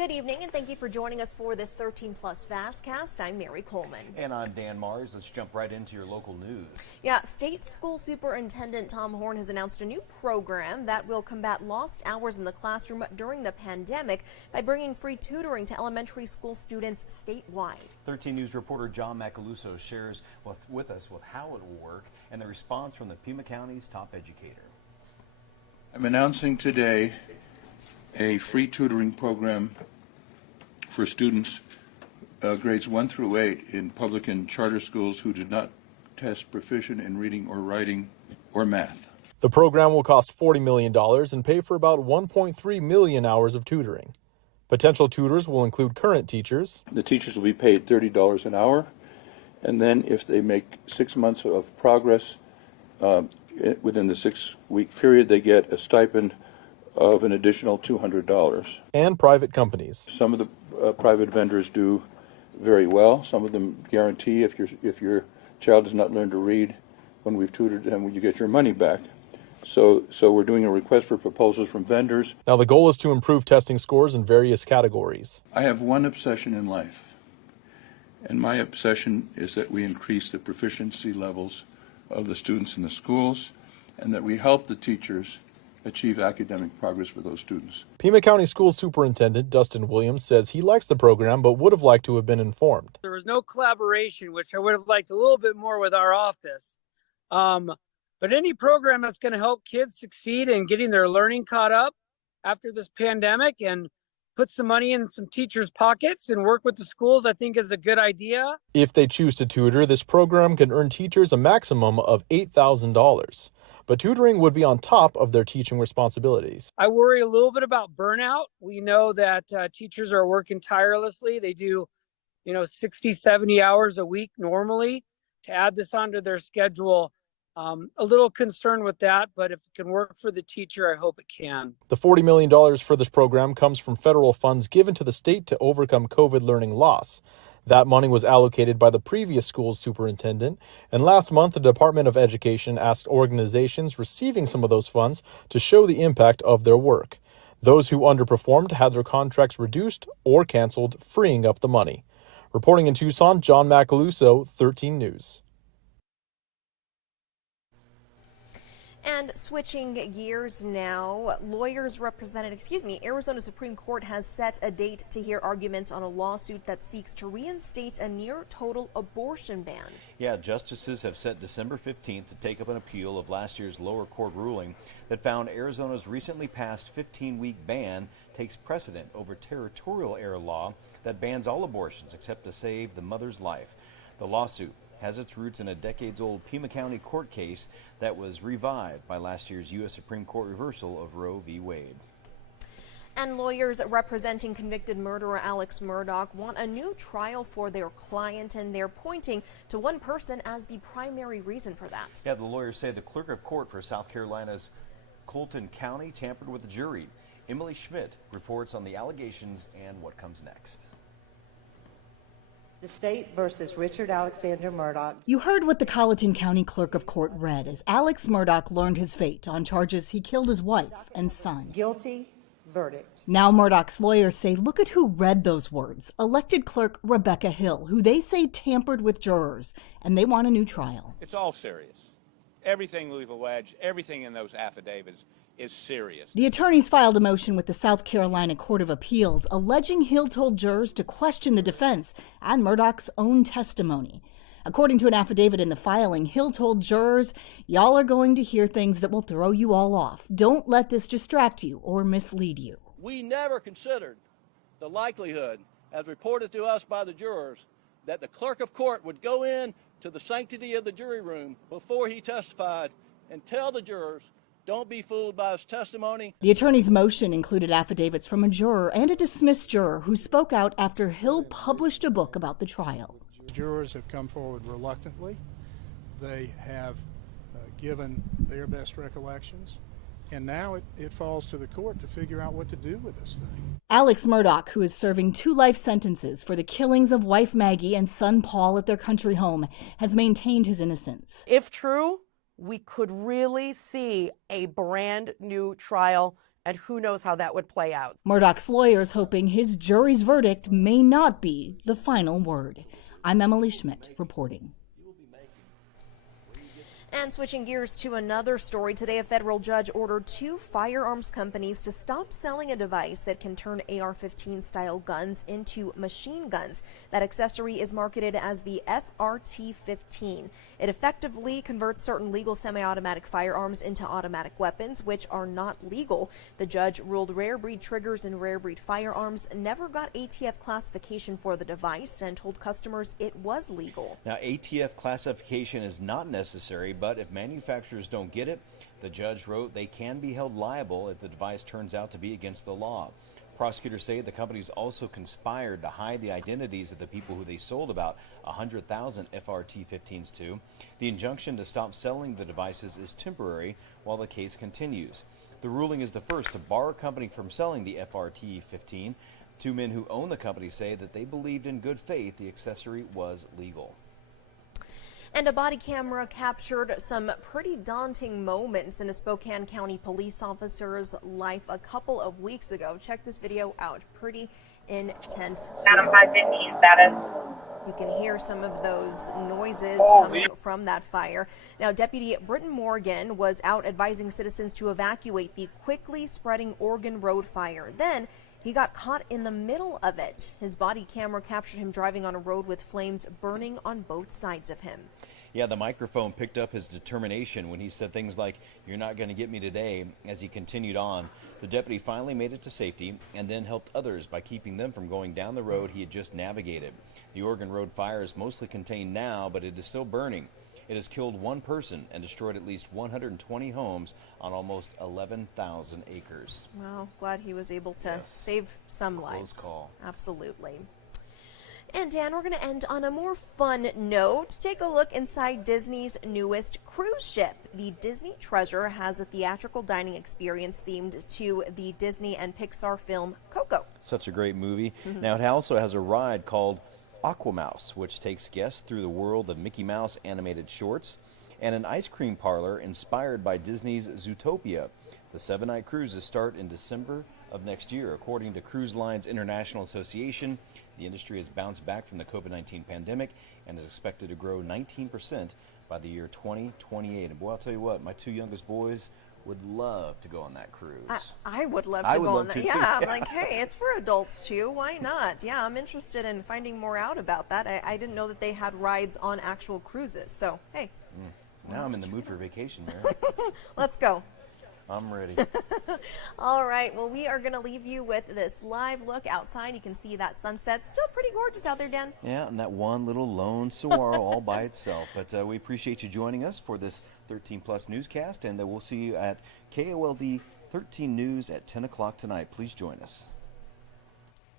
Good evening, and thank you for joining us for this 13 Plus FastCast. I'm Mary Coleman. And I'm Dan Mars. Let's jump right into your local news. Yeah, State School Superintendent Tom Horn has announced a new program that will combat lost hours in the classroom during the pandemic by bringing free tutoring to elementary school students statewide. 13 News reporter John Macaluso shares with us how it will work and the response from the Pima County's top educator. I'm announcing today a free tutoring program for students grades 1 through 8 in public and charter schools who did not test proficient in reading or writing or math. The program will cost $40 million and pay for about 1.3 million hours of tutoring. Potential tutors will include current teachers. The teachers will be paid $30 an hour, and then if they make 6 months of progress within the 6-week period, they get a stipend of an additional $200. And private companies. Some of the private vendors do very well. Some of them guarantee if your child does not learn to read when we've tutored them, you get your money back. So we're doing a request for proposals from vendors. Now the goal is to improve testing scores in various categories. I have one obsession in life, and my obsession is that we increase the proficiency levels of the students in the schools and that we help the teachers achieve academic progress for those students. Pima County School Superintendent Dustin Williams says he likes the program but would have liked to have been informed. There was no collaboration, which I would have liked a little bit more with our office. But any program that's going to help kids succeed in getting their learning caught up after this pandemic and put some money in some teachers' pockets and work with the schools, I think is a good idea. If they choose to tutor, this program can earn teachers a maximum of $8,000. But tutoring would be on top of their teaching responsibilities. I worry a little bit about burnout. We know that teachers are working tirelessly. They do, 60, 70 hours a week normally. To add this onto their schedule, a little concerned with that, but if it can work for the teacher, I hope it can. The $40 million for this program comes from federal funds given to the state to overcome COVID learning loss. That money was allocated by the previous school superintendent, and last month the Department of Education asked organizations receiving some of those funds to show the impact of their work. Those who underperformed had their contracts reduced or canceled, freeing up the money. Reporting in Tucson, John Macaluso, 13 News. And switching gears now, Arizona Supreme Court has set a date to hear arguments on a lawsuit that seeks to reinstate a near-total abortion ban. Yeah, justices have set December 15th to take up an appeal of last year's lower court ruling that found Arizona's recently passed 15-week ban takes precedent over territorial air law that bans all abortions except to save the mother's life. The lawsuit has its roots in a decades-old Pima County court case that was revived by last year's U.S. Supreme Court reversal of Roe v. Wade. And lawyers representing convicted murderer Alex Murdaugh want a new trial for their client, and they're pointing to one person as the primary reason for that. Yeah, the lawyers say the clerk of court for South Carolina's Colton County tampered with the jury. Emily Schmidt reports on the allegations and what comes next. The state versus Richard Alexander Murdaugh. You heard what the Colleton County Clerk of Court read as Alex Murdaugh learned his fate on charges he killed his wife and son. Guilty verdict. Now Murdaugh's lawyers say look at who read those words. Elected clerk Rebecca Hill, who they say tampered with jurors, and they want a new trial. It's all serious. Everything we've alleged, everything in those affidavits is serious. The attorneys filed a motion with the South Carolina Court of Appeals alleging Hill told jurors to question the defense and Murdaugh's own testimony. According to an affidavit in the filing, Hill told jurors, y'all are going to hear things that will throw you all off. Don't let this distract you or mislead you. We never considered the likelihood, as reported to us by the jurors, that the clerk of court would go in to the sanctity of the jury room before he testified and tell the jurors, don't be fooled by his testimony. The attorney's motion included affidavits from a juror and a dismissed juror who spoke out after Hill published a book about the trial. Jurors have come forward reluctantly. They have given their best recollections, and now it falls to the court to figure out what to do with this thing. Alex Murdaugh, who is serving 2 life sentences for the killings of wife Maggie and son Paul at their country home, has maintained his innocence. If true, we could really see a brand new trial and who knows how that would play out. Murdoch's lawyers hoping his jury's verdict may not be the final word. I'm Emily Schmidt reporting. And switching gears to another story, today a federal judge ordered 2 firearms companies to stop selling a device that can turn AR-15 style guns into machine guns. That accessory is marketed as the FRT-15. It effectively converts certain legal semi-automatic firearms into automatic weapons, which are not legal. The judge ruled rare breed triggers and rare breed firearms never got ATF classification for the device and told customers it was legal. Now, ATF classification is not necessary, but if manufacturers don't get it, the judge wrote they can be held liable if the device turns out to be against the law. Prosecutors say the companies also conspired to hide the identities of the people who they sold about 100,000 FRT-15s to. The injunction to stop selling the devices is temporary while the case continues. The ruling is the first to bar a company from selling the FRT-15. 2 men who own the company say that they believed in good faith the accessory was legal. And a body camera captured some pretty daunting moments in a Spokane County police officer's life a couple of weeks ago. Check this video out. Pretty intense. Adam 515 status. You can hear some of those noises coming from that fire. Now, Deputy Britton Morgan was out advising citizens to evacuate the quickly spreading Oregon Road fire. Then he got caught in the middle of it. His body camera captured him driving on a road with flames burning on both sides of him. Yeah, the microphone picked up his determination when he said things like, "You're not going to get me today," as he continued on. The deputy finally made it to safety and then helped others by keeping them from going down the road he had just navigated. The Oregon Road fire is mostly contained now, but it is still burning. It has killed 1 person and destroyed at least 120 homes on almost 11,000 acres. Well, glad he was able to save some lives. Close call. Absolutely. And Dan, we're going to end on a more fun note. Take a look inside Disney's newest cruise ship. The Disney Treasure has a theatrical dining experience themed to the Disney and Pixar film Coco. Such a great movie. Now, it also has a ride called Aquamouse, which takes guests through the world of Mickey Mouse animated shorts, and an ice cream parlor inspired by Disney's Zootopia. The 7-night cruises start in December of next year. According to Cruise Lines International Association, the industry has bounced back from the COVID-19 pandemic and is expected to grow 19% by the year 2028. And boy, I'll tell you what, my 2 youngest boys would love to go on that cruise. I would love to go on that. Yeah, I'm like, hey, it's for adults too. Why not? Yeah, I'm interested in finding more out about that. I didn't know that they had rides on actual cruises. So, hey. Now I'm in the mood for vacation, Mary. Let's go. I'm ready. All right. Well, we are going to leave you with this live look outside. You can see that sunset. Still pretty gorgeous out there, Dan. Yeah, and that one little lone saguaro all by itself. But we appreciate you joining us for this 13 Plus newscast, and we'll see you at KOLD 13 News at 10 o'clock tonight. Please join us.